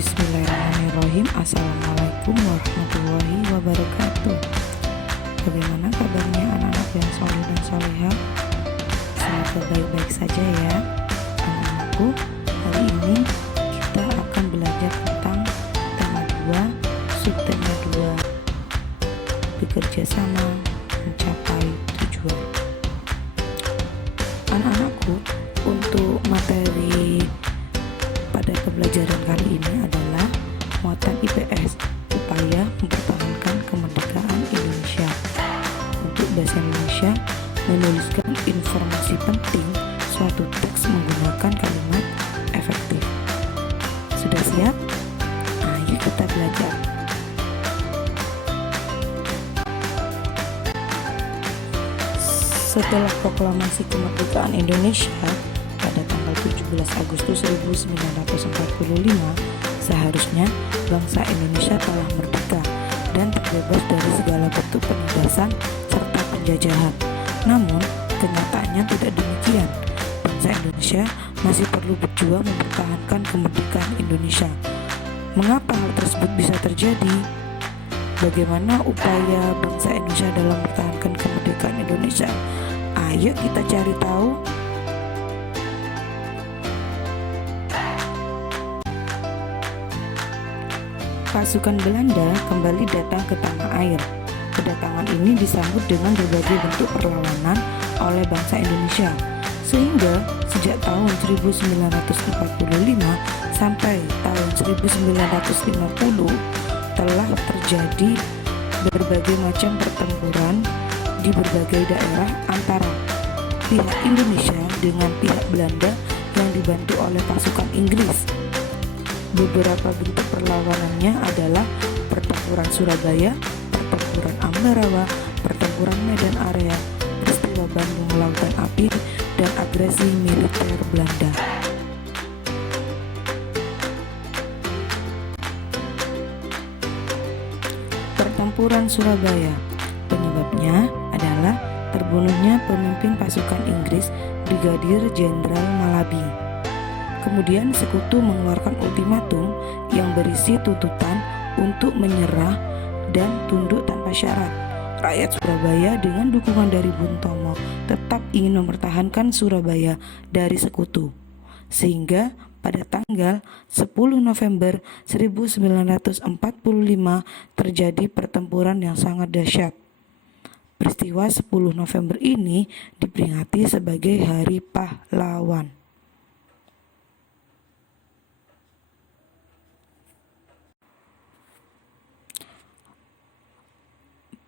Bismillahirrahmanirrahim. Assalamualaikum warahmatullahi wabarakatuh. Bagaimana kabarnya anak-anak yang soleh dan soleha? Semoga baik-baik saja ya anak-anakku. Hari ini kita akan belajar tentang tema 2, subtema 2, bekerja sama mencapai tujuan. Anak-anakku, untuk materi pada pembelajaran kali ini adalah muatan IPS, upaya mempertahankan kemerdekaan Indonesia. Untuk bahasa Indonesia, menuliskan informasi penting suatu teks menggunakan kalimat efektif. Sudah siap? Ayo kita belajar. Setelah proklamasi kemerdekaan Indonesia pada tanggal 17 Agustus 1945, seharusnya bangsa Indonesia telah merdeka dan terbebas dari segala bentuk penindasan serta penjajahan. Namun, kenyataannya tidak demikian. Bangsa Indonesia masih perlu berjuang mempertahankan kemerdekaan Indonesia. Mengapa hal tersebut bisa terjadi? Bagaimana upaya bangsa Indonesia dalam mempertahankan kemerdekaan Indonesia? Ayo kita cari tahu. Pasukan Belanda kembali datang ke tanah air. Kedatangan ini disambut dengan berbagai bentuk perlawanan oleh bangsa Indonesia, sehingga sejak tahun 1945 sampai tahun 1950 telah terjadi berbagai macam pertempuran di berbagai daerah antara pihak Indonesia dengan pihak Belanda yang dibantu oleh pasukan Inggris. Beberapa bentuk perlawanannya adalah pertempuran Surabaya, pertempuran Ambarawa, pertempuran Medan Area, peristiwa Bandung Lautan Api, dan agresi militer Belanda. Pertempuran Surabaya, penyebabnya adalah terbunuhnya pemimpin pasukan Inggris, Brigadir Jenderal Malabi. Kemudian sekutu mengeluarkan ultimatum yang berisi tuntutan untuk menyerah dan tunduk tanpa syarat. Rakyat Surabaya dengan dukungan dari Bung Tomo tetap ingin mempertahankan Surabaya dari sekutu. Sehingga pada tanggal 10 November 1945 terjadi pertempuran yang sangat dahsyat. Peristiwa 10 November ini diperingati sebagai Hari Pahlawan.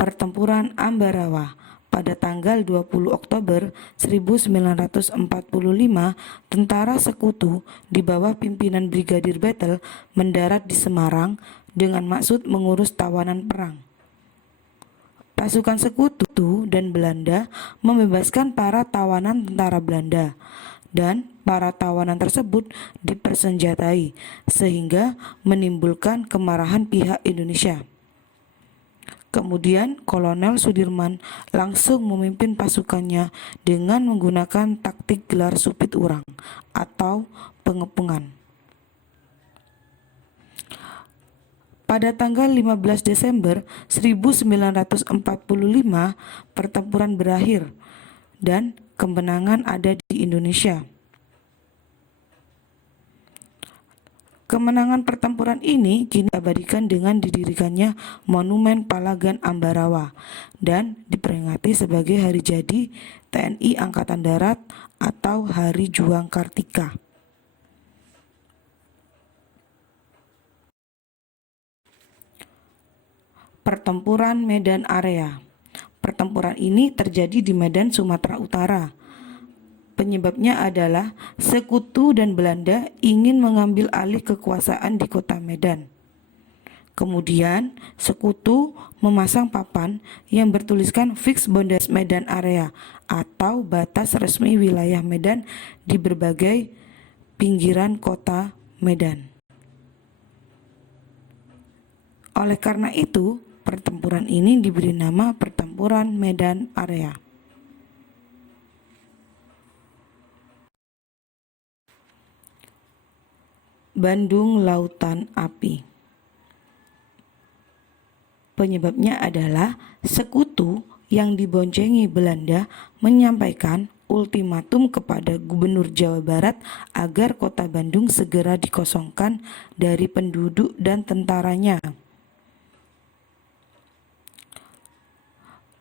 Pertempuran Ambarawa pada tanggal 20 Oktober 1945, tentara sekutu di bawah pimpinan Brigadir Battle mendarat di Semarang dengan maksud mengurus tawanan perang. Pasukan sekutu dan Belanda membebaskan para tawanan tentara Belanda, dan para tawanan tersebut dipersenjatai sehingga menimbulkan kemarahan pihak Indonesia. Kemudian Kolonel Sudirman langsung memimpin pasukannya dengan menggunakan taktik gelar supit urang atau pengepungan. Pada tanggal 15 Desember 1945 pertempuran berakhir dan kemenangan ada di Indonesia. Kemenangan pertempuran ini kini diabadikan dengan didirikannya Monumen Palagan Ambarawa dan diperingati sebagai hari jadi TNI Angkatan Darat atau Hari Juang Kartika. Pertempuran Medan Area. Pertempuran ini terjadi di Medan, Sumatera Utara. Penyebabnya adalah sekutu dan Belanda ingin mengambil alih kekuasaan di kota Medan. Kemudian sekutu memasang papan yang bertuliskan Fixed Boundaries Medan Area atau batas resmi wilayah Medan di berbagai pinggiran kota Medan. Oleh karena itu, pertempuran ini diberi nama Pertempuran Medan Area. Bandung Lautan Api. Penyebabnya adalah sekutu yang diboncengi Belanda menyampaikan ultimatum kepada Gubernur Jawa Barat agar kota Bandung segera dikosongkan dari penduduk dan tentaranya.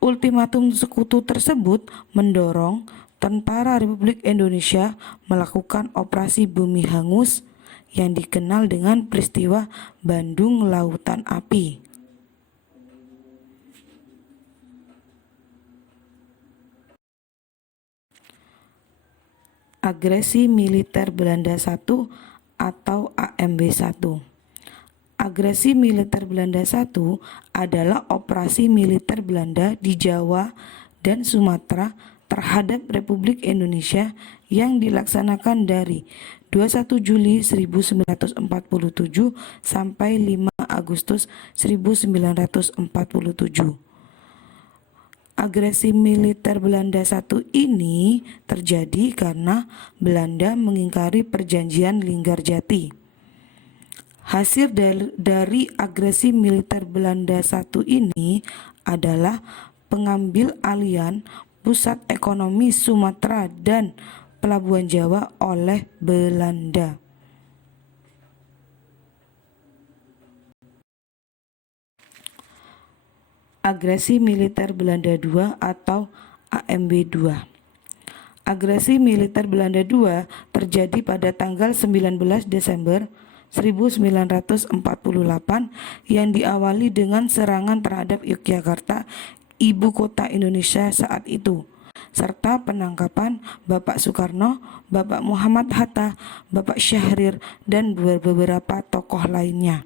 Ultimatum sekutu tersebut mendorong tentara Republik Indonesia melakukan operasi bumi hangus yang dikenal dengan peristiwa Bandung Lautan Api. Agresi Militer Belanda I atau AMB I. Agresi Militer Belanda I adalah operasi militer Belanda di Jawa dan Sumatera terhadap Republik Indonesia yang dilaksanakan dari 21 Juli 1947 sampai 5 Agustus 1947. Agresi militer Belanda I ini terjadi karena Belanda mengingkari perjanjian Linggarjati. Hasil dari agresi militer Belanda I ini adalah pengambil alihan pusat ekonomi Sumatera dan Pelabuhan Jawa oleh Belanda. Agresi Militer Belanda II atau AMB II. Agresi militer Belanda II terjadi pada tanggal 19 Desember 1948 yang diawali dengan serangan terhadap Yogyakarta, ibu kota Indonesia saat itu, serta penangkapan Bapak Soekarno, Bapak Muhammad Hatta, Bapak Syahrir, dan beberapa tokoh lainnya.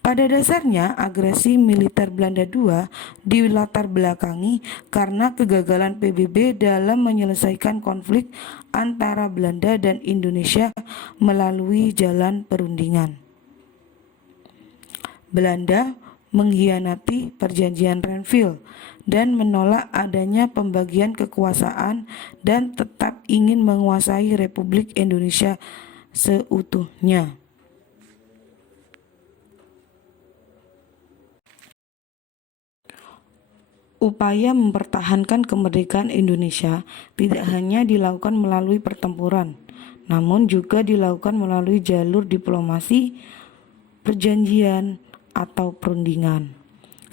Pada dasarnya, agresi militer Belanda II dilatar belakangi karena kegagalan PBB dalam menyelesaikan konflik antara Belanda dan Indonesia melalui jalan perundingan. Belanda mengkhianati perjanjian Renville dan menolak adanya pembagian kekuasaan dan tetap ingin menguasai Republik Indonesia seutuhnya. Upaya mempertahankan kemerdekaan Indonesia tidak hanya dilakukan melalui pertempuran, namun juga dilakukan melalui jalur diplomasi, perjanjian, atau perundingan,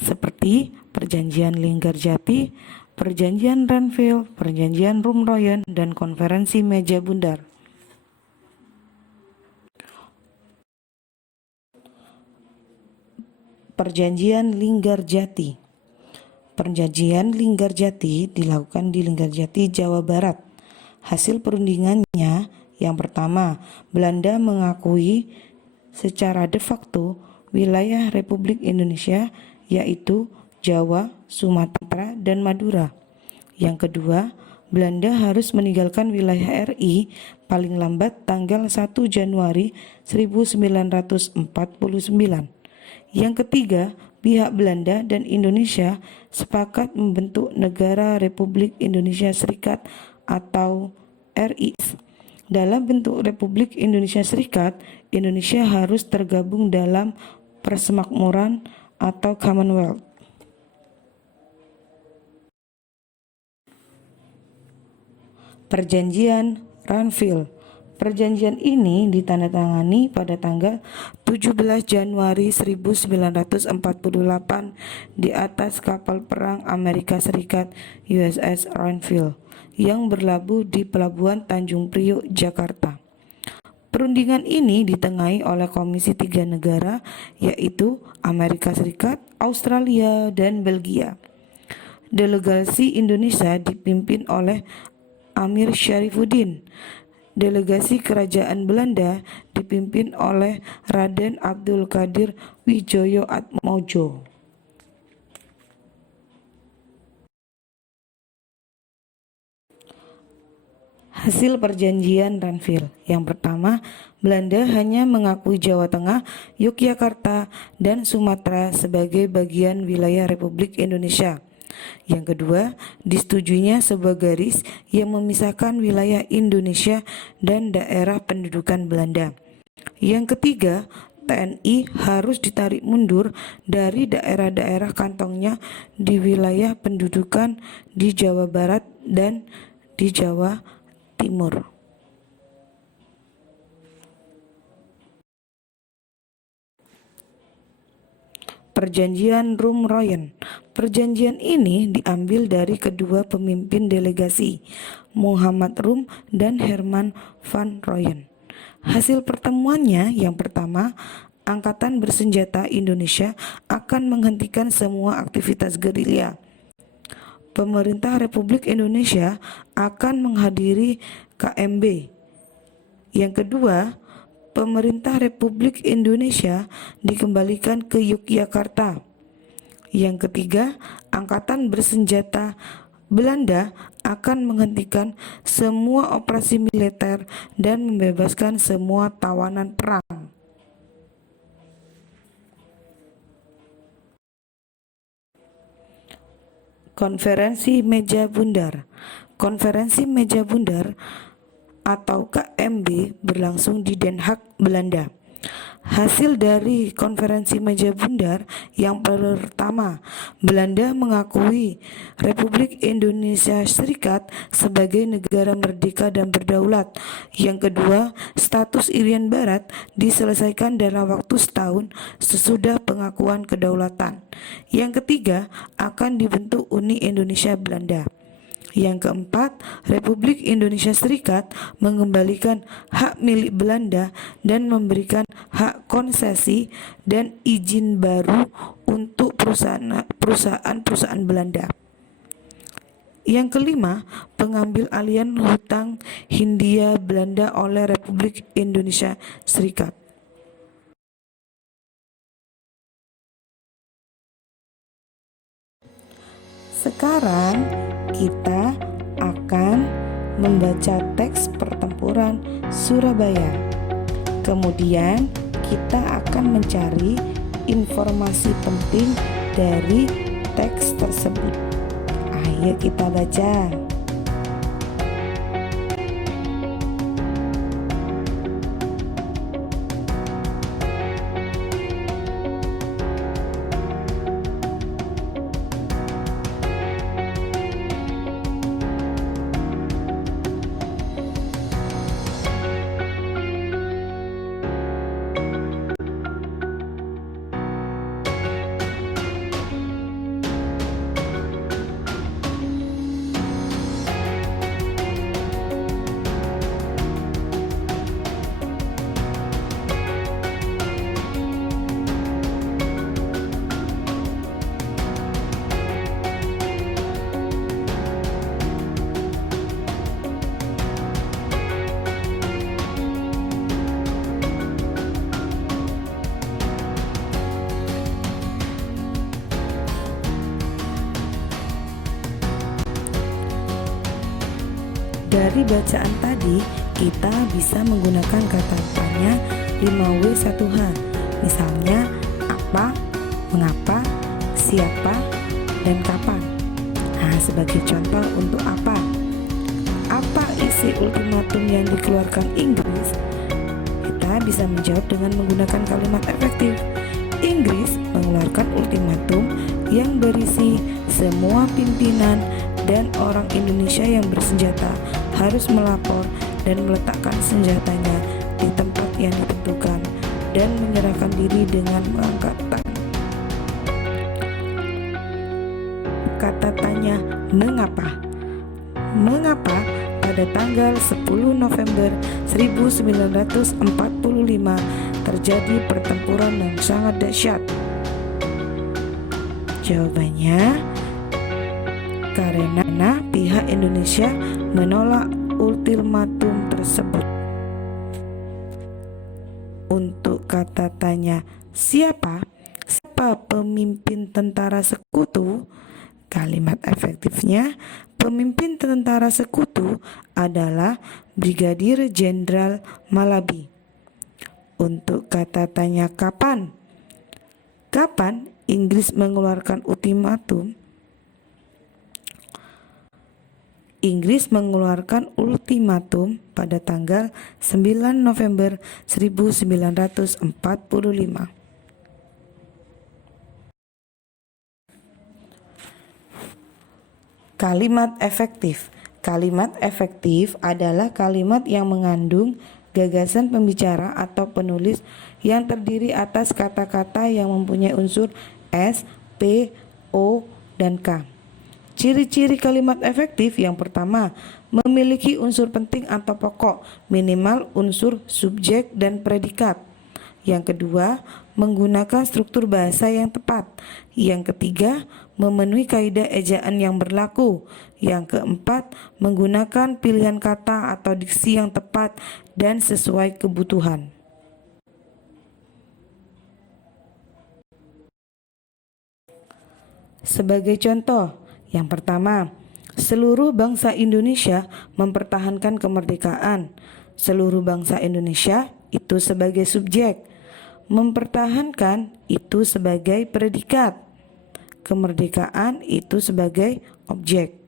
seperti perjanjian Linggarjati, perjanjian Renville, perjanjian Rumroyen, dan konferensi meja bundar. Perjanjian Linggarjati. Perjanjian Linggarjati dilakukan di Linggarjati, Jawa Barat. Hasil perundingannya, yang pertama, Belanda mengakui secara de facto wilayah Republik Indonesia, yaitu Jawa, Sumatera, dan Madura. Yang kedua, Belanda harus meninggalkan wilayah RI paling lambat tanggal 1 Januari 1949. Yang ketiga, pihak Belanda dan Indonesia sepakat membentuk Negara Republik Indonesia Serikat atau RI. Dalam bentuk Republik Indonesia Serikat, Indonesia harus tergabung dalam Persemakmuran atau Commonwealth. Perjanjian Renville. Perjanjian ini ditandatangani pada tanggal 17 Januari 1948 di atas kapal perang Amerika Serikat USS Renville yang berlabuh di Pelabuhan Tanjung Priok, Jakarta. Perundingan ini ditengahi oleh Komisi 3 negara, yaitu Amerika Serikat, Australia, dan Belgia. Delegasi Indonesia dipimpin oleh Amir Syarifuddin. Delegasi Kerajaan Belanda dipimpin oleh Raden Abdul Qadir Widjoyo Atmojo. Hasil perjanjian Renville. Yang pertama, Belanda hanya mengakui Jawa Tengah, Yogyakarta, dan Sumatera sebagai bagian wilayah Republik Indonesia. Yang kedua, disetujuinya sebuah garis yang memisahkan wilayah Indonesia dan daerah pendudukan Belanda. Yang ketiga, TNI harus ditarik mundur dari daerah-daerah kantongnya di wilayah pendudukan di Jawa Barat dan di Jawa Timur. Perjanjian Rum Royen. Perjanjian ini diambil dari kedua pemimpin delegasi, Muhammad Rum dan Herman van Royen. Hasil pertemuannya yang pertama, Angkatan Bersenjata Indonesia akan menghentikan semua aktivitas gerilya. Pemerintah Republik Indonesia akan menghadiri KMB. Yang kedua, pemerintah Republik Indonesia dikembalikan ke Yogyakarta. Yang ketiga, Angkatan Bersenjata Belanda akan menghentikan semua operasi militer dan membebaskan semua tawanan perang. Konferensi Meja Bundar. Konferensi Meja Bundar atau KMB berlangsung di Den Haag, Belanda. Hasil dari konferensi Meja Bundar yang pertama, Belanda mengakui Republik Indonesia Serikat sebagai negara merdeka dan berdaulat. Yang kedua, status Irian Barat diselesaikan dalam waktu setahun sesudah pengakuan kedaulatan. Yang ketiga, akan dibentuk Uni Indonesia Belanda. Yang keempat, Republik Indonesia Serikat mengembalikan hak milik Belanda dan memberikan hak konsesi dan izin baru untuk perusahaan-perusahaan Belanda. Yang kelima, pengambil alihan hutang Hindia Belanda oleh Republik Indonesia Serikat. Sekarang kita akan membaca teks pertempuran Surabaya. Kemudian kita akan mencari informasi penting dari teks tersebut. Ayo kita baca. Dari bacaan tadi, kita bisa menggunakan kata tanya 5W1H. Misalnya, apa, mengapa, siapa, dan kapan. Nah, sebagai contoh untuk apa? Apa isi ultimatum yang dikeluarkan Inggris? Kita bisa menjawab dengan menggunakan kalimat efektif. Inggris mengeluarkan ultimatum yang berisi semua pimpinan dan orang Indonesia yang bersenjata harus melapor dan meletakkan senjatanya di tempat yang ditentukan dan menyerahkan diri dengan mengangkat tangan. Kata tanya mengapa. Mengapa pada tanggal 10 November 1945 terjadi pertempuran yang sangat dahsyat? Jawabannya, karena pihak Indonesia menolak ultimatum tersebut. Untuk kata tanya siapa pemimpin tentara sekutu? Kalimat efektifnya, pemimpin tentara sekutu adalah Brigadir Jenderal Malabi. Untuk kata tanya kapan? Kapan Inggris mengeluarkan ultimatum? Inggris mengeluarkan ultimatum pada tanggal 9 November 1945. Kalimat efektif. Kalimat efektif adalah kalimat yang mengandung gagasan pembicara atau penulis yang terdiri atas kata-kata yang mempunyai unsur S, P, O, dan K. Ciri-ciri kalimat efektif yang pertama, memiliki unsur penting atau pokok, minimal unsur subjek dan predikat. Yang kedua, menggunakan struktur bahasa yang tepat. Yang ketiga, memenuhi kaidah ejaan yang berlaku. Yang keempat, menggunakan pilihan kata atau diksi yang tepat dan sesuai kebutuhan. Sebagai contoh, yang pertama, seluruh bangsa Indonesia mempertahankan kemerdekaan. Seluruh bangsa Indonesia itu sebagai subjek. Mempertahankan itu sebagai predikat. Kemerdekaan itu sebagai objek.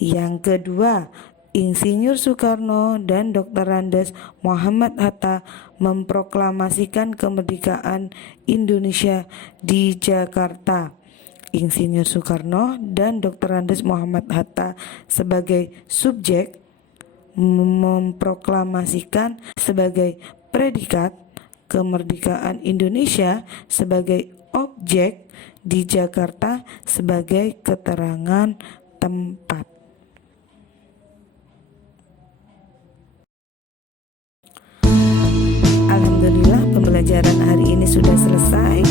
Yang kedua, Insinyur Soekarno dan Dr. Andes Muhammad Hatta memproklamasikan kemerdekaan Indonesia di Jakarta. Insinyur Soekarno dan Dr. Andes Muhammad Hatta sebagai subjek, memproklamasikan sebagai predikat, kemerdekaan Indonesia sebagai objek, di Jakarta sebagai keterangan tempat. Alhamdulillah, pembelajaran hari ini sudah selesai.